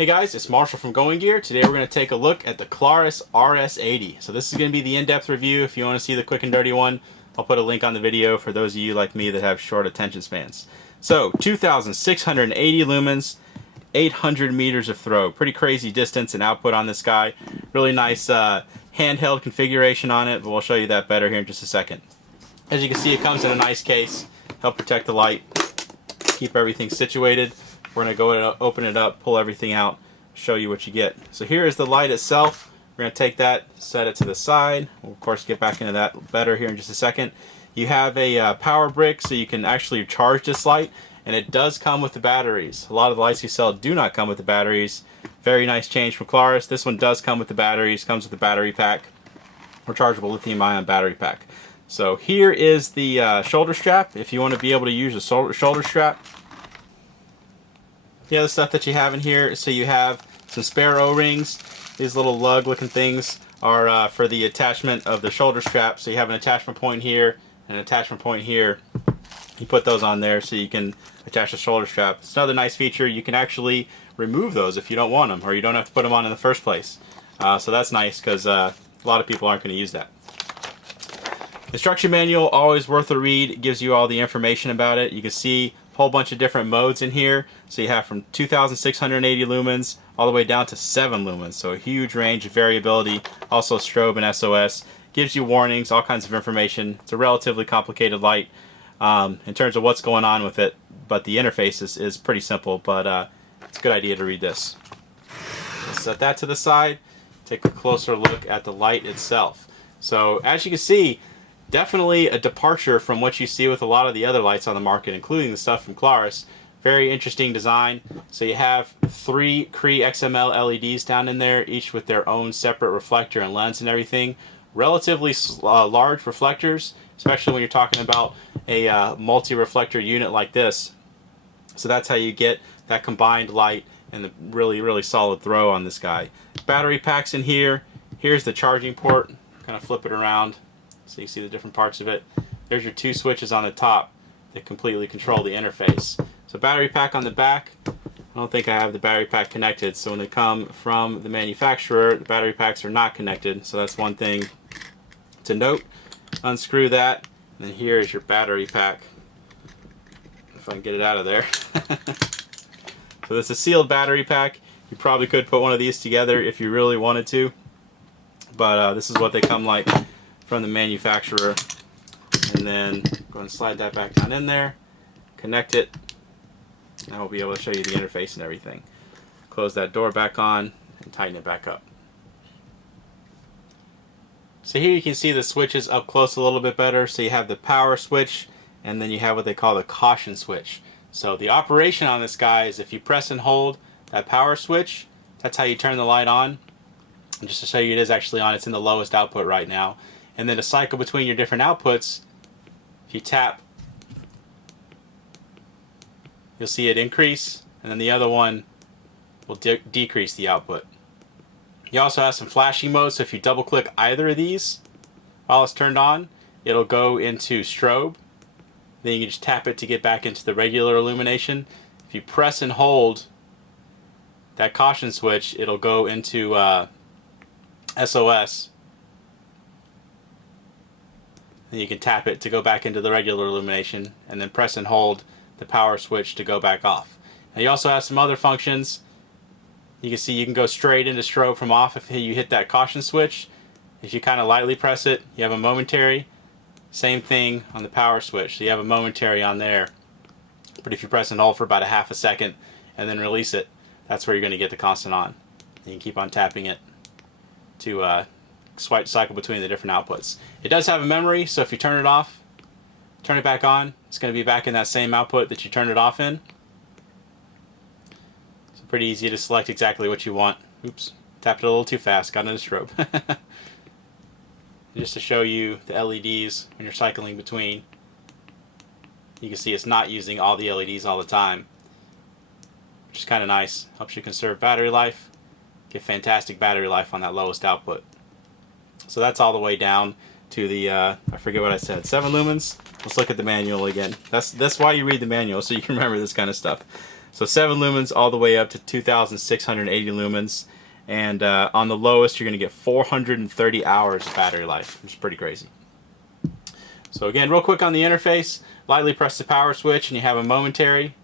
Hey guys, it's Marshall from Going Gear. Today we're going to take a look at the Klarus RS80. So this is going to be the in-depth review. If you want to see the quick and dirty one, I'll put a link on the video for those of you like me that have short attention spans. So 2,680 lumens, 800 meters of throw. Pretty crazy distance and output on this guy. Really nice handheld configuration on it, but we'll show you that better here in just a second. As you can see, it comes in a nice case. Help protect the light, keep everything situated. We're going to go and open it up, pull everything out, show you what you get. So here is the light itself. We're going to take that, set it to the side. We'll of course get back into that better here in just a second. You have a power brick so you can actually charge this light, and it does come with the batteries. A lot of the lights you sell do not come with the batteries. Very nice change from Klarus. This one does come with the batteries, comes with the battery pack, rechargeable lithium-ion battery pack. So here is the shoulder strap. If you want to be able to use a shoulder strap, the other stuff that you have in here, so you have some spare O-rings. These little lug looking things are for the attachment of the shoulder strap. So you have an attachment point here and an attachment point here. You put those on there so you can attach the shoulder strap. It's another nice feature. You can actually remove those if you don't want them, or you don't have to put them on in the first place. So that's nice because a lot of people aren't going to use that. Instruction manual, always worth a read. It gives you all the information about it. You can see a whole bunch of different modes in here. So you have from 2,680 lumens all the way down to 7 lumens. So a huge range of variability. Also strobe and SOS. Gives you warnings, all kinds of information. It's a relatively complicated light in terms of what's going on with it, but the interface is pretty simple, but it's a good idea to read this. Let's set that to the side. Take a closer look at the light itself. So as you can see, definitely a departure from what you see with a lot of the other lights on the market, including the stuff from Klarus. Very interesting design. So you have 3 Cree XML LEDs down in there, each with their own separate reflector and lens and everything. Relatively large reflectors, especially when you're talking about a multi-reflector unit like this. So that's how you get that combined light and the really solid throw on this guy. Battery packs in here. Here's the charging port. Kind of flip it around so you see the different parts of it. There's your 2 switches on the top that completely control the interface. So battery pack on the back. I don't think I have the battery pack connected, so when they come from the manufacturer, the battery packs are not connected, so that's one thing to note. Unscrew that, and then here is your battery pack, if I can get it out of there. So this is a sealed battery pack. You probably could put one of these together if you really wanted to, but this is what they come like from the manufacturer. And then go and slide that back down in there, connect it, and we'll be able to show you the interface and everything. Close that door back on and tighten it back up. So here you can see the switches up close a little bit better. So you have the power switch, and then you have what they call the caution switch. So the operation on this guy is if you press and hold that power switch, that's how you turn the light on. And just to show you, it is actually on. It's in the lowest output right now. And then to cycle between your different outputs, if you tap, you'll see it increase, and then the other one will decrease the output. You also have some flashing modes, so if you double click either of these while it's turned on, it'll go into strobe. Then you can just tap it to get back into the regular illumination. If you press and hold that caution switch, it'll go into SOS. Then you can tap it to go back into the regular illumination, and then press and hold the power switch to go back off. Now you also have some other functions. You can see you can go straight into strobe from off if you hit that caution switch. If you kind of lightly press it, you have a momentary. Same thing on the power switch. So you have a momentary on there. But if you press and hold for about a half a second and then release it, that's where you're going to get the constant on. You can keep on tapping it to cycle between the different outputs. It does have a memory, so if you turn it off, turn it back on, it's going to be back in that same output that you turned it off in. It's pretty easy to select exactly what you want. Oops, tapped it a little too fast, got into strobe. Just to show you the LEDs when you're cycling between, you can see it's not using all the LEDs all the time, which is kind of nice. Helps you conserve battery life, get fantastic battery life on that lowest output. So that's all the way down to the, I forget what I said, 7 lumens. Let's look at the manual again. That's why you read the manual, so you can remember this kind of stuff. So 7 lumens all the way up to 2,680 lumens. And on the lowest, you're going to get 430 hours battery life, which is pretty crazy. So again, real quick on the interface, lightly press the power switch and you have a momentary.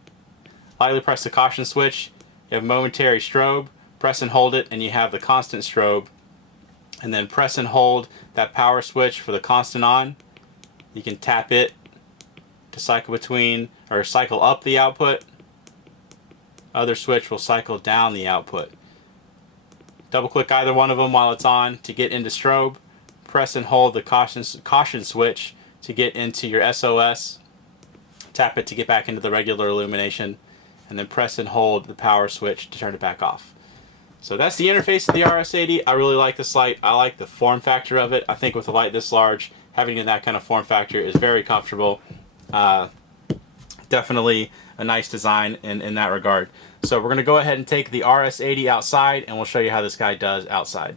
Lightly press the caution switch, you have momentary strobe. Press and hold it and you have the constant strobe. And then press and hold that power switch for the constant on. You can tap it to cycle between, or cycle up the output. Other switch will cycle down the output. Double click either one of them while it's on to get into strobe. Press and hold the caution switch to get into your SOS. Tap it to get back into the regular illumination. And then press and hold the power switch to turn it back off. So that's the interface of the RS80. I really like this light. I like the form factor of it. I think with a light this large, having that kind of form factor is very comfortable. Definitely a nice design in that regard. So we're going to go ahead and take the RS80 outside and we'll show you how this guy does outside.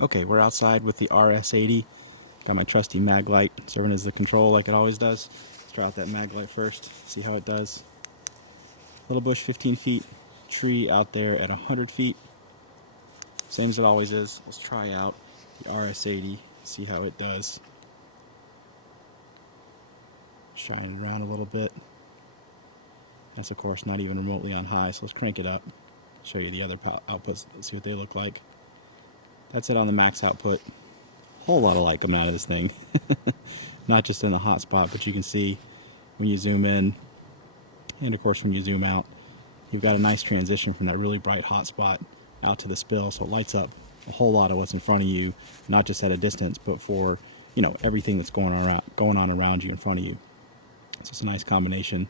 Okay, we're outside with the RS80. Got my trusty mag light serving as the control like it always does. Let's try out that mag light first, see how it does. Little bush 15 feet, tree out there at 100 feet. Same as it always is. Let's try out the RS80, see how it does. Shine it around a little bit. That's of course not even remotely on high, so let's crank it up. Show you the other outputs, see what they look like. That's it on the max output. Whole lot of light coming out of this thing. Not just in the hot spot, but you can see when you zoom in, and of course when you zoom out, you've got a nice transition from that really bright hot spot out to the spill, so it lights up a whole lot of what's in front of you, not just at a distance, but for, you know, everything that's going on around you in front of you. So it's a nice combination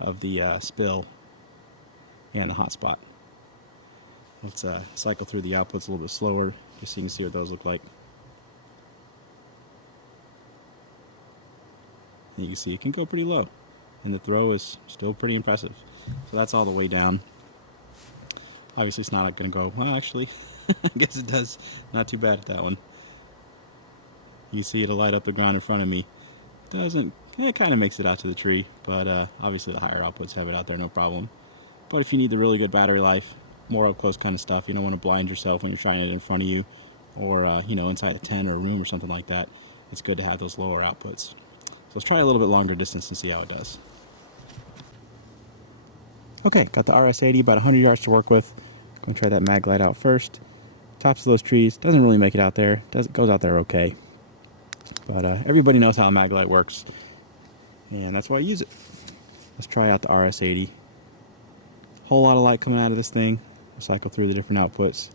of the spill and the hot spot. Let's cycle through the outputs a little bit slower, just so you can see what those look like. And you can see it can go pretty low, and the throw is still pretty impressive. So that's all the way down. Obviously it's not going to go, well actually, I guess it does. Not too bad at that one. You see it'll light up the ground in front of me. Doesn't, it kind of makes it out to the tree, but obviously the higher outputs have it out there, no problem. But if you need the really good battery life, more up close kind of stuff, you don't want to blind yourself when you're trying it in front of you, or you know, inside a tent or a room or something like that, it's good to have those lower outputs. So let's try a little bit longer distance and see how it does. Okay, got the RS80, about 100 yards to work with. Going to try that mag light out first. Tops of those trees, doesn't really make it out there, goes out there okay. But everybody knows how a mag light works, and that's why I use it. Let's try out the RS80. Whole lot of light coming out of this thing. We'll cycle through the different outputs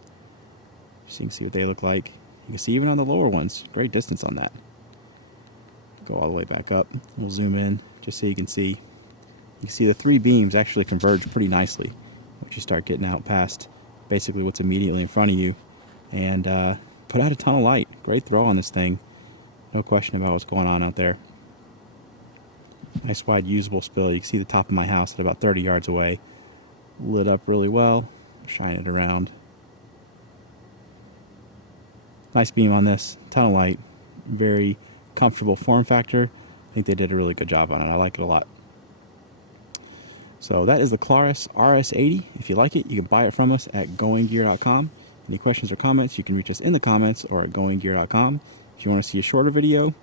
so you can see what they look like. You can see even on the lower ones, great distance on that. Go all the way back up. We'll zoom in just so you can see. You can see the three beams actually converge pretty nicely once you start getting out past basically what's immediately in front of you, and put out a ton of light. Great throw on this thing. No question about what's going on out there. Nice wide usable spill. You can see the top of my house at about 30 yards away. Lit up really well. Shine it around. Nice beam on this. Ton of light. Very comfortable form factor. I think they did a really good job on it. I like it a lot. So that is the Klarus RS80. If you like it, you can buy it from us at goinggear.com. Any questions or comments, you can reach us in the comments or at goinggear.com. If you want to see a shorter video,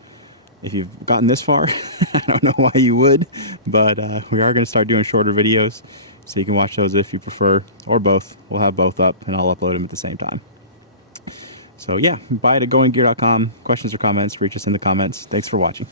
if you've gotten this far, I don't know why you would, but we are going to start doing shorter videos, so you can watch those if you prefer, or both. We'll have both up, and I'll upload them at the same time. So yeah, buy it at goinggear.com. Questions or comments, reach us in the comments. Thanks for watching.